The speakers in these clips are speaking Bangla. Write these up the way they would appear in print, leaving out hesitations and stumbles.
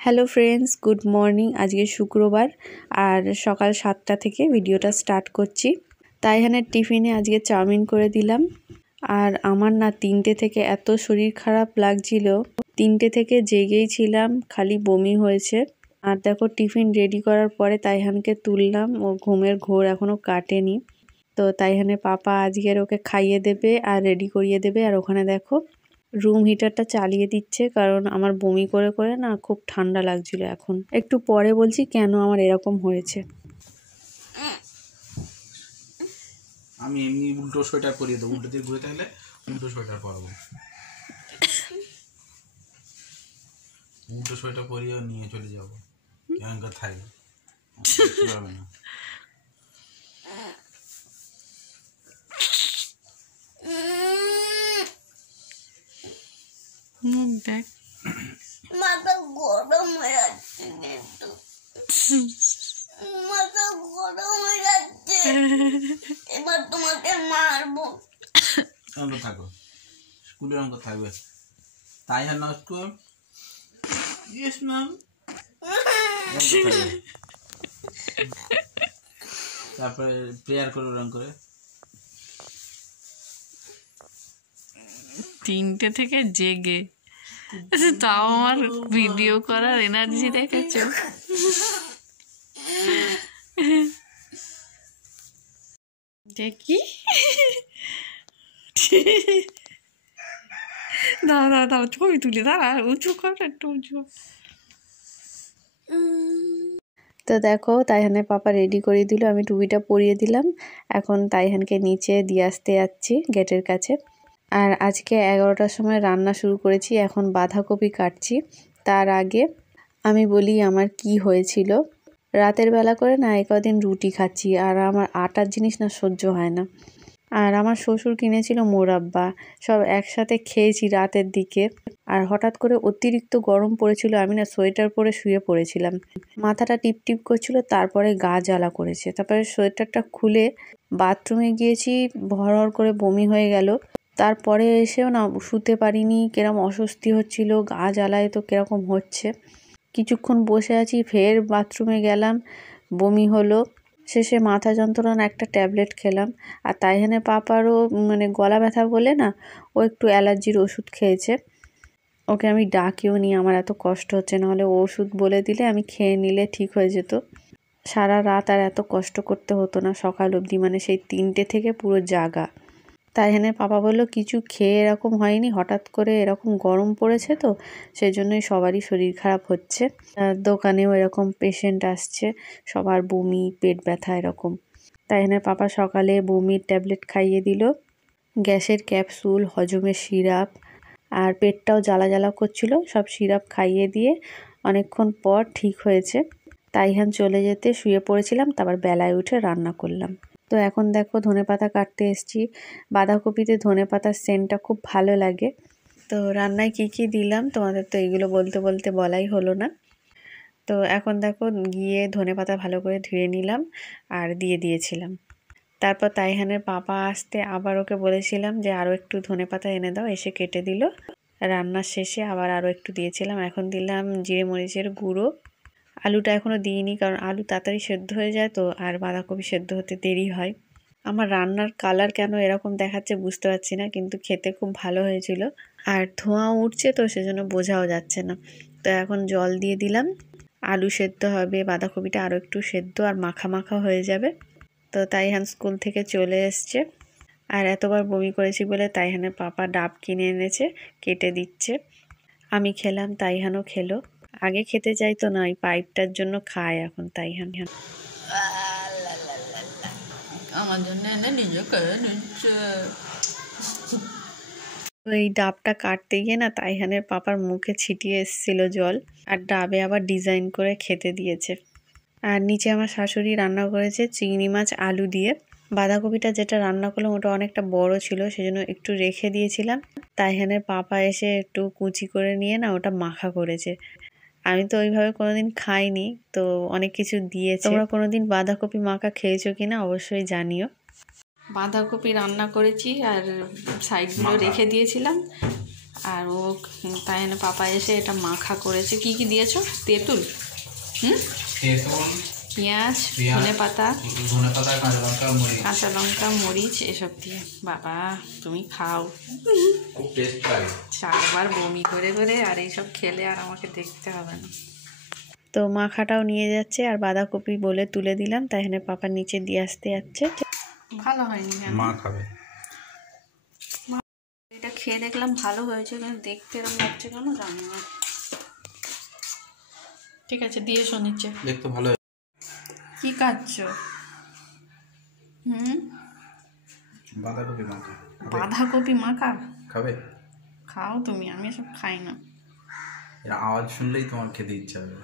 Hello friends, good morning. আজকে শুক্রবার আর সকাল 7টা থেকে ভিডিওটা স্টার্ট করছি। তাইহানের টিফিনে আজকে চাউমিন করে দিলাম। আর আমার না 3টে থেকে এত শরীর খারাপ লাগছিল, 3টে থেকে জেগেই ছিলাম, খালি বমি হয়েছে। আর দেখো টিফিন রেডি করার পরে তাইহানকে তুললাম, ও ঘুমের ঘোর এখনও কাটেনি। তো তাইহানের পাপা আজকের ওকে খাইয়ে দেবে আর রেডি করিয়ে দেবে। আর ওখানে দেখো রুম হিটারটা চালিয়ে দিচ্ছে, কারণ আমার বমি করে করে না খুব ঠান্ডা লাগছিল। এখন একটু পরে বলছি কেন আমার এরকম হয়েছে। আমি এমনি উল্টো সোয়েটার পরিয়ে দেবো, উল্টো দিয়ে ঘুরে থাকলে উল্টো সোয়েটার পরবো, উল্টো সোয়েটার পরিয়ে নিয়ে চলে যাবো। কেমন থাকবে না মুখ দেখ, মাথা গরম হয়ে যাচ্ছে, কিন্তু মাথা গরম হয়ে যাচ্ছে। এবার তোমাকে মারবো। অঙ্ক থাকো, স্কুলের অঙ্ক থাকবে। তাই আর না স্কুল, ইয়েস ম্যাম। তারপরে প্রেয়ার করো রঙ করে। 3টে থেকে জেগে, তাও আমার ভিডিও করার এনার্জি দেখেছো? দেখি, দাঁড়া দাঁড়া ছবি তুলি, দাঁড়া উঁচু কর, একটু উঁচু। তো দেখো তাইহানের পাপা রেডি করে দিল, আমি টুপিটা পরিয়ে দিলাম। এখন তাইহানকে নিচে দিয়ে আসতে যাচ্ছি গেটের কাছে। আর আজকে 11টার সময় রান্না শুরু করেছি, এখন বাঁধাকপি কাটছি। তার আগে আমি বলি আমার কি হয়েছিল। রাতের বেলা করে না কদিন রুটি খাচ্ছি, আর আমার আটার জিনিস না সহ্য হয় না। আর আমার শ্বশুর কিনেছিল মোরাব্বা, সব একসাথে খেয়েছি রাতের দিকে। আর হঠাৎ করে অতিরিক্ত গরম পড়েছিল, আমি না সোয়েটার পরে শুয়ে পড়েছিলাম, মাথাটা টিপ টিপ করছিল, তারপরে গা জ্বালা করেছে। তারপরে সোয়েটারটা খুলে বাথরুমে গিয়েছি, ভর করে বমি হয়ে গেল। তারপরে এসেও না শুতে পারিনি, কিরম অস্বস্তি হচ্ছিল, গা জ্বালায় তো কিরকম হচ্ছে। কিছুক্ষণ বসে আছি, ফের বাথরুমে গেলাম, বমি হলো। শেষে মাথা যন্ত্রণা একটা ট্যাবলেট খেলাম। আর তাইহানের পাপারও গলা ব্যথা বলে না, ও একটু অ্যালার্জির ওষুধ খেয়েছে। ওকে আমি ডাকিও নি, আমার এত কষ্ট হচ্ছে, নাহলে ও ওষুধ বলে দিলে আমি খেয়ে নিলে ঠিক হয়ে যেত। সারা রাত আর এত কষ্ট করতে হতো না, সকাল অবধি সেই 3টে থেকে পুরো জাগা। তাইহানের পাপা বললো কিছু খেয়ে এরকম হয়নি, হঠাৎ করে এরকম গরম পড়েছে তো সেই জন্যই সবারই শরীর খারাপ হচ্ছে। দোকানেও এরকম পেশেন্ট আসছে, সবার বমি, পেট ব্যথা এরকম। তাইহানের পাপা সকালে বমির ট্যাবলেট খাইয়ে দিল, গ্যাসের ক্যাপসুল, হজমের সিরাপ, আর পেটটাও জ্বালা জ্বালা করছিল, সব সিরাপ খাইয়ে দিয়ে অনেকক্ষণ পর ঠিক হয়েছে। তাইহান চলে যেতে শুয়ে পড়েছিলাম, তারপর বেলায় উঠে রান্না করলাম। তো এখন দেখো ধনেপাতা কাটতে এসেছি। বাঁধাকপিতে ধনেপাতার সেন্টটা খুব ভালো লাগে। তো রান্নায় কি কি দিলাম তোমাদের তো এইগুলো বলতে বলতে বলাই হলো না। তো এখন দেখো গিয়ে ধনেপাতা ভালো করে ধুয়ে নিলাম আর দিয়ে দিয়েছিলাম। তারপর তাইহানের পাপা আসতে আবার ওকে বলেছিলাম যে আরও একটু ধনেপাতা এনে দাও, এসে কেটে দিল। রান্নার শেষে আবার আরও একটু দিয়েছিলাম। এখন দিলাম জিরে মরিচের গুঁড়ো। আলুটা এখনও দিইনি, কারণ আলু তাড়াতাড়ি সেদ্ধ হয়ে যায় তো, আর বাঁধাকপি সেদ্ধ হতে দেরি হয়। আমার রান্নার কালার কেন এরকম দেখাচ্ছে বুঝতে পারছি না, কিন্তু খেতে খুব ভালো হয়েছিল। আর ধোঁয়া উঠছে তো সেজন্য বোঝাও যাচ্ছে না। তো এখন জল দিয়ে দিলাম, আলু সেদ্ধ হবে, বাঁধাকপিটা আরও একটু সেদ্ধ আর মাখা মাখা হয়ে যাবে। তো তাইহান স্কুল থেকে চলে এসছে। আর এতবার বমি করেছি বলে তাইহানের পাপা ডাব কিনে এনেছে, কেটে দিচ্ছে। আমি খেলাম, তাইহানও খেলো। আগে খেতে চাইতো না, ওই পাইপটার জন্য খায় এখন তাইহান। আমার জন্য এনে নিজে করে নিচ্ছে। এই ডাবটা কাটতে গিয়ে না তাইহানের পাপার মুখে ছিটিয়ে এসেছিল জল, আর ডাবে আবার ডিজাইন করে খেতে দিয়েছে। আর নিচে আমার শাশুড়ি রান্না করেছে চিংড়ি মাছ আলু দিয়ে। বাঁধাকপিটা যেটা রান্না করলাম ওটা অনেকটা বড় ছিল, সেজন্য একটু রেখে দিয়েছিলাম। তাইহানের পাপা এসে একটু কুচি করে নিয়ে না ওটা মাখা করেছে। আমি তো ওইভাবে কোনোদিন খাইনি, তো অনেক কিছু দিয়েছে। তোমরা কোনোদিন বাঁধাকপি মাখা খেয়েছো কিনা অবশ্যই জানিও। বাঁধাকপি রান্না করেছি আর সাইডগুলো রেখে দিয়েছিলাম। আর ও তাই না পাপা এসে এটা মাখা করেছে। কি কি দিয়েছো? তেঁতুল, তেঁতুল, পেঁয়াজ, ধনে পাতা, কাঁচা লঙ্কা, মরিচ এসব দিয়ে। বাবা তুমি খাও, খুব টেস্ট লাগে। 4 বার বমি করে করে, আর এইসব খেলে আর আমাকে দেখতে হবে না। তো মাখাটাও নিয়ে যাচ্ছে, আর বাঁধাকপি বলে তুলে দিলাম, তাই এখানে পাপা নিচে দিয়ে আসতে যাচ্ছে। ভালো হয়নি, মা খাবে। এটা খেয়ে দেখলাম ভালো হয়েছে, কিন্তু দেখতে এরকম লাগছে কেন জানি না। ঠিক আছে, দিয়ে এসো নিচে। দেখতে ভালো। কি কাটছো? বাঁধাকপি মাখা। বাঁধাকপি মাখা খাবে? খাও তুমি, আমি এসব খাই না। এর আওয়াজ শুনলেই তোমার খেতে ইচ্ছা হবে।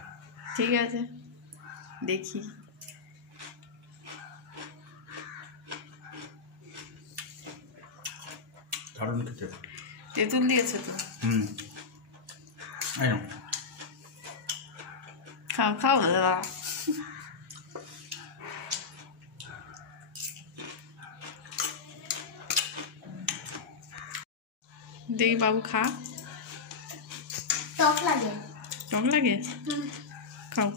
ঠিক আছে, দেখি। দারুণ খেতে। তেঁতুল দিয়েছে তো? I know. খাও খাও দাদা। দেখি বাবু খা। টক লাগে। টক লাগে? খাও।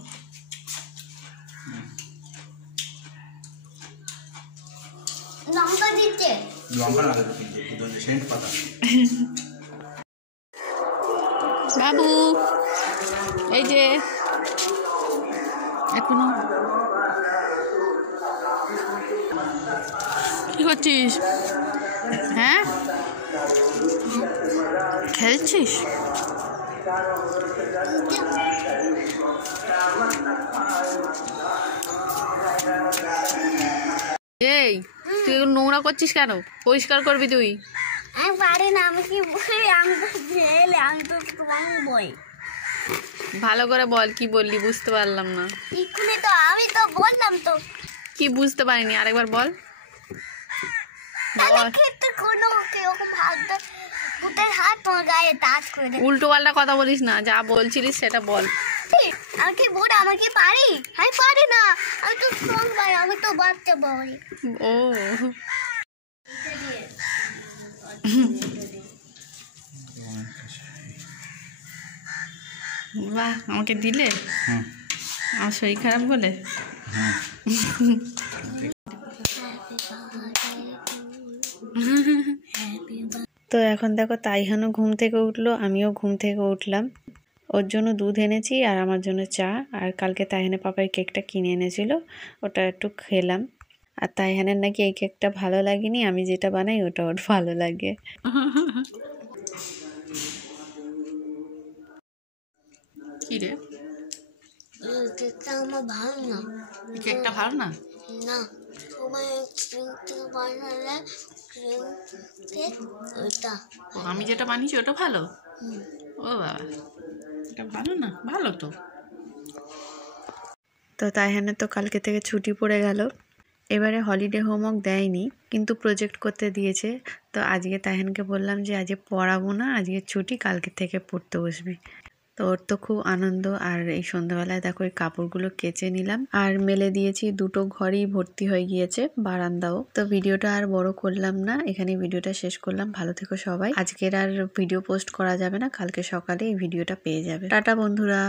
লঙ্কা দিচ্ছে। লঙ্কা না দিতে কিন্তু সেন্ট পাতা। বাবু এই যে এখনো কি করছিস? হ্যাঁ, খেলছিস? এই তুই নোংরা করছিস কেন? পরিষ্কার করবি তুই। আমি পারি না, আমি কি বলি, আমি তো ফেল, আমি তো স্ট্রং বই। ভালো করে বল, কি বললি বুঝতে পারলাম না। এক্ষুনি তো আমি তো বললাম তো। কি বুঝতে পারিনি, আরেকবার বল। ক্ষেত্রে কোনো কিরকম হাত, ভূতের হাত তোমার গায়ে টাচ করে দেবে। উল্টো পাল্টা কথা বলিস না, যা বলছিলিস সেটা বল। আমি কি বল, আমি কি পারি? আমি পারি না, আমি তো স্ট্রং বই, আমি তো বাচ্চা বই। ও বাহ, আমাকে দিলে? আমার শরীর খারাপ বলে? তো এখন দেখো তাইহানও ঘুম থেকে উঠলো, আমিও ঘুম থেকে উঠলাম। ওর জন্য দুধ এনেছি আর আমার জন্য চা। আর কালকে তাইহানের পাপাই কেকটা কিনে এনেছিল, ওটা একটু খেলাম। আর তাইহানের নাকি এই কেকটা ভালো লাগেনি, আমি যেটা বানাই ওটা ওর ভালো লাগে। কি রে, কেকটা আমার ভালো না। কেকটা ভালো না? না, তোমার ক্রিম থেকে বানালে ক্রিম কেক ওইটা। ও, আমি যেটা বানিয়েছি ওটা ভালো? ও বাবা, এটা ভালো না? ভালো তো। তো তাইহানের তো কালকে থেকে ছুটি পড়ে গেল। এবারে হলিডে হোমওয়ার্ক দেয়নি, কিন্তু প্রজেক্ট করতে দিয়েছে। তো আজকে তাইহানকে বললাম যে আজকে পড়াবো না, আজকে ছুটি, কালকে থেকে পড়তে বসবি। তো ওর তো খুব আনন্দ। আর এই সন্ধ্যাবেলায় দেখো এই কাপড়গুলো কেচে নিলাম আর মেলে দিয়েছি, দুটো ঘরই ভর্তি হয়ে গিয়েছে, বারান্দাও। তো ভিডিওটা আর বড় করলাম না, এখানে ভিডিওটা শেষ করলাম। ভালো থেকো সবাই। আজকের আর ভিডিও পোস্ট করা যাবে না, কালকে সকালে এই ভিডিওটা পেয়ে যাবে। টাটা বন্ধুরা।